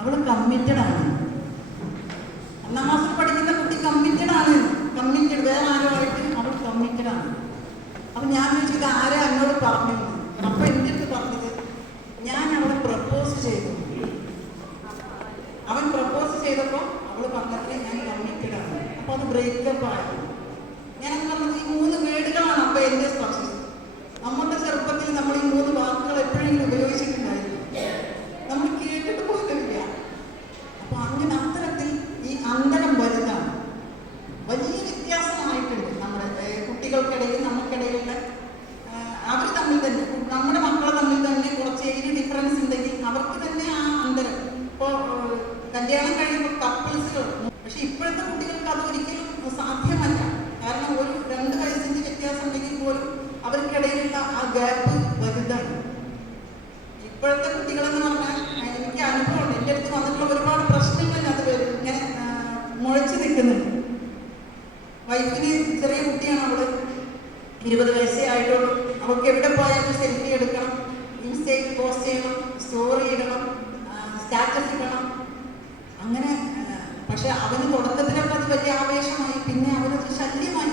അവൾ കമ്മിറ്റഡ് ആണ്. 1ാം ക്ലാസ്സിൽ പഠിക്കുന്ന കുട്ടി കമ്മിറ്റഡ് ആണ്. കമ്മിറ്റഡ്, വേറെ ആരുമായിട്ട് അവൾ കമ്മിറ്റഡ് ആണ്. അപ്പൊ ഞാൻ ചോദിച്ചത് ആരാ എന്നോട് പറഞ്ഞു. അപ്പൊ എൻ്റെ അടുത്ത് പറഞ്ഞത്, ഞാൻ അവളെ പ്രപ്പോസ് ചെയ്തു. അവൻ പ്രപ്പോസ് ചെയ്തപ്പോൾ അവള് പറഞ്ഞത് ഞാൻ കമ്മിറ്റഡ് ആണ്. അപ്പൊ അത് ബ്രേക്കപ്പ് ആയി. ഞാൻ പറഞ്ഞത് ഈ 3 വേർഡുകളാണ് അപ്പൊ എന്റെ സ്പർശിച്ചത്. നമ്മുടെ ചെറുപ്പത്തിൽ നമ്മൾ ഈ 3 വാക്കുകൾ എപ്പോഴെങ്കിലും ഉപയോഗിച്ചിട്ടുണ്ടായിരുന്നു, നമ്മൾ കേട്ടിട്ട് പോയിട്ടില്ല. അപ്പൊ അങ്ങനെ അത്തരത്തിൽ ഈ അന്തരം വലുതാണ്, വലിയ വ്യത്യാസമായിട്ടുണ്ട് നമ്മുടെ കുട്ടികൾക്കിടയിൽ, നമുക്കിടയിലുള്ള അവർ തമ്മിൽ തന്നെ, നമ്മുടെ മക്കൾ തമ്മിൽ തന്നെ കുറച്ച് ഏജ് ഡിഫറൻസ് ഉണ്ടെങ്കിൽ അവർക്ക് തന്നെ ആ അന്തരം. ഇപ്പോൾ കല്യാണം കഴിയുമ്പോൾ കപ്പിൾസുകൾ, പക്ഷെ ഇപ്പോഴത്തെ കുട്ടികൾക്ക് അത് ഒരിക്കലും സാധ്യമല്ല. കാരണം ഒരു 2 വയസ്സിന്റെ വ്യത്യാസം ഉണ്ടെങ്കിൽ പോലും അവർക്കിടയിലുള്ള ആ ഗ്യാപ്പ് വലുതാണ്. ഇപ്പോഴത്തെ കുട്ടികളെന്ന് പറഞ്ഞാൽ എനിക്ക് അനുഭവമുണ്ട്. എൻ്റെ അടുത്ത് വന്നിട്ടുള്ള ഒരുപാട് പ്രശ്നങ്ങൾ അത് വരും, ഇങ്ങനെ മുഴച്ചു നിൽക്കുന്നുണ്ട്. വൈഫിന് ചെറിയ കുട്ടിയാണ്, അവള് 20 വയസ്സേ ആയിട്ടുള്ളൂ. അവൾക്ക് എവിടെ പോയാലും സെൽഫി എടുക്കണം, ഇൻസ്റ്റയിൽ പോസ്റ്റ് ചെയ്യണം, സ്റ്റോറി ഇടണം, സ്റ്റാറ്റസ് ഇടണം, അങ്ങനെ. പക്ഷെ അവന് തുടക്കത്തിലൊക്കെ അത് വലിയ ആവേശമായി, പിന്നെ അവനത് ശല്യമായി.